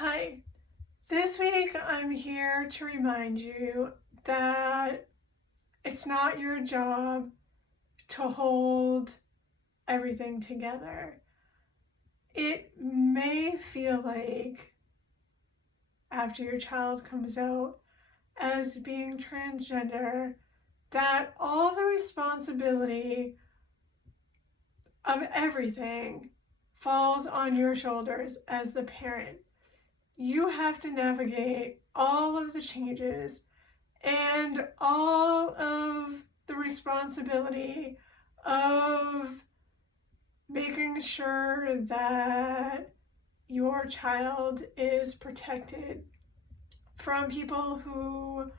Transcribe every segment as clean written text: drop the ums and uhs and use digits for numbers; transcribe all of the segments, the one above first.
Hi, this week I'm here to remind you that it's not your job to hold everything together. It may feel like, after your child comes out as being transgender, that all the responsibility of everything falls on your shoulders as the parent. You have to navigate all of the changes and all of the responsibility of making sure that your child is protected from people who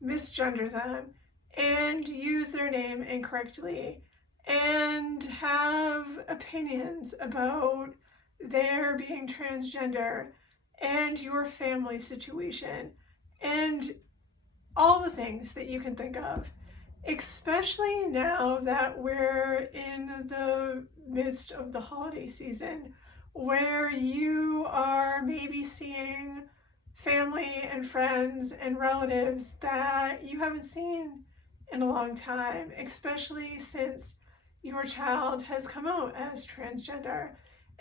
misgender them and use their name incorrectly and have opinions about their being transgender and your family situation and all the things that you can think of, especially now that we're in the midst of the holiday season, where you are maybe seeing family and friends and relatives that you haven't seen in a long time, especially since your child has come out as transgender.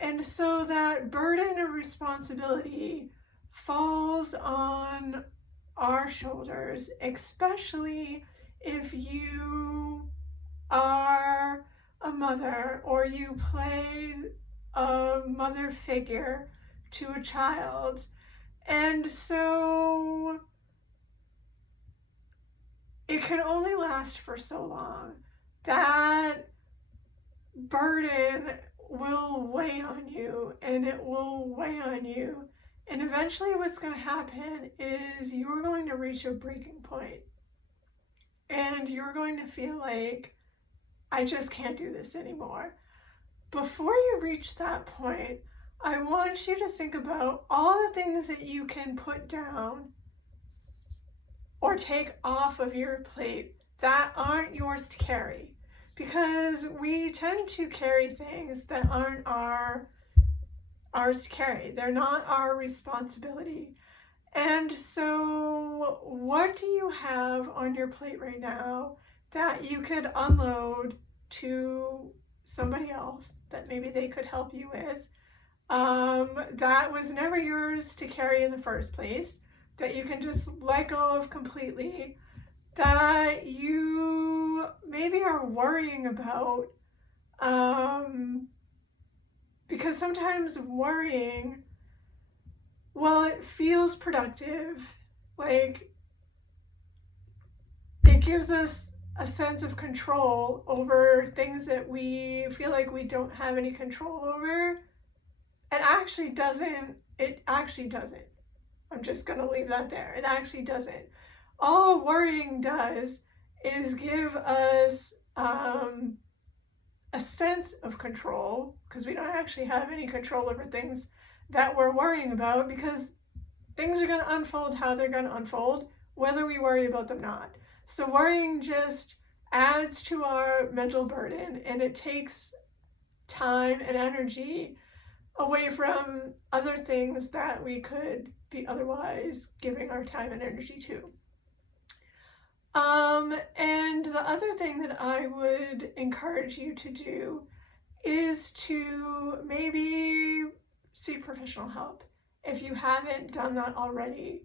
And so that burden of responsibility falls on our shoulders, especially if you are a mother or you play a mother figure to a child. And so it can only last for so long. That burden will weigh on you and it will weigh on you. And eventually what's going to happen is you're going to reach a breaking point and you're going to feel like, I just can't do this anymore. Before you reach that point, I want you to think about all the things that you can put down or take off of your plate that aren't yours to carry. Because we tend to carry things that aren't ours to carry. They're not our responsibility. And so what do you have on your plate right now that you could unload to somebody else that maybe they could help you with, that was never yours to carry in the first place, that you can just let go of completely, that you maybe are worrying about, because sometimes worrying, while it feels productive, like it gives us a sense of control over things that we feel like we don't have any control over, it actually doesn't. I'm just gonna leave that there. It actually doesn't. All worrying does is give us a sense of control, because we don't actually have any control over things that we're worrying about, because things are going to unfold how they're going to unfold, whether we worry about them or not. So worrying just adds to our mental burden, and it takes time and energy away from other things that we could be otherwise giving our time and energy to. And the other thing that I would encourage you to do is to maybe seek professional help. If you haven't done that already,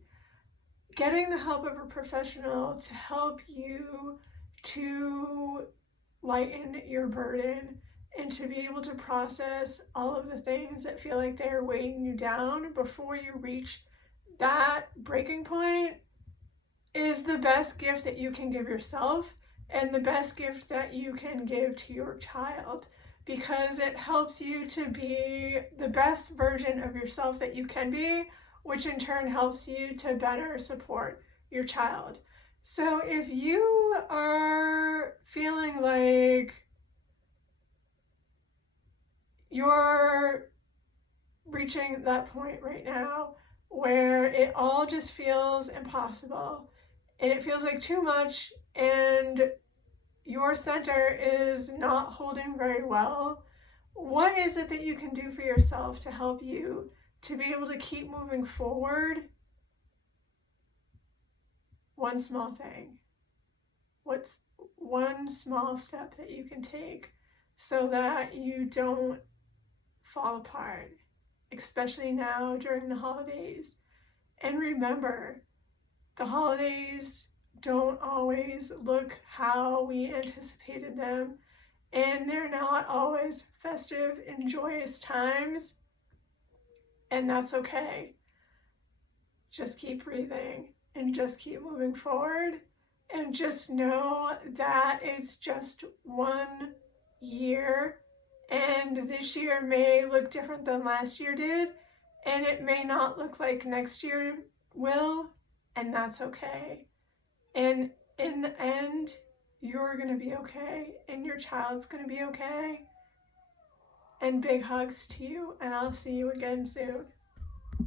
getting the help of a professional to help you to lighten your burden and to be able to process all of the things that feel like they're weighing you down before you reach that breaking point is the best gift that you can give yourself and the best gift that you can give to your child, because it helps you to be the best version of yourself that you can be, which in turn helps you to better support your child. So if you are feeling like you're reaching that point right now where it all just feels impossible and it feels like too much and your center is not holding very well, what is it that you can do for yourself to help you to be able to keep moving forward, one small thing. What's one small step that you can take so that you don't fall apart, especially now during the holidays? And remember, the holidays don't always look how we anticipated them, and they're not always festive and joyous times, and that's okay. Just keep breathing and just keep moving forward, and just know that it's just one year, and this year may look different than last year did, and it may not look like next year will, and that's okay. And in the end, you're going to be okay, and your child's going to be okay. And big hugs to you, and I'll see you again soon.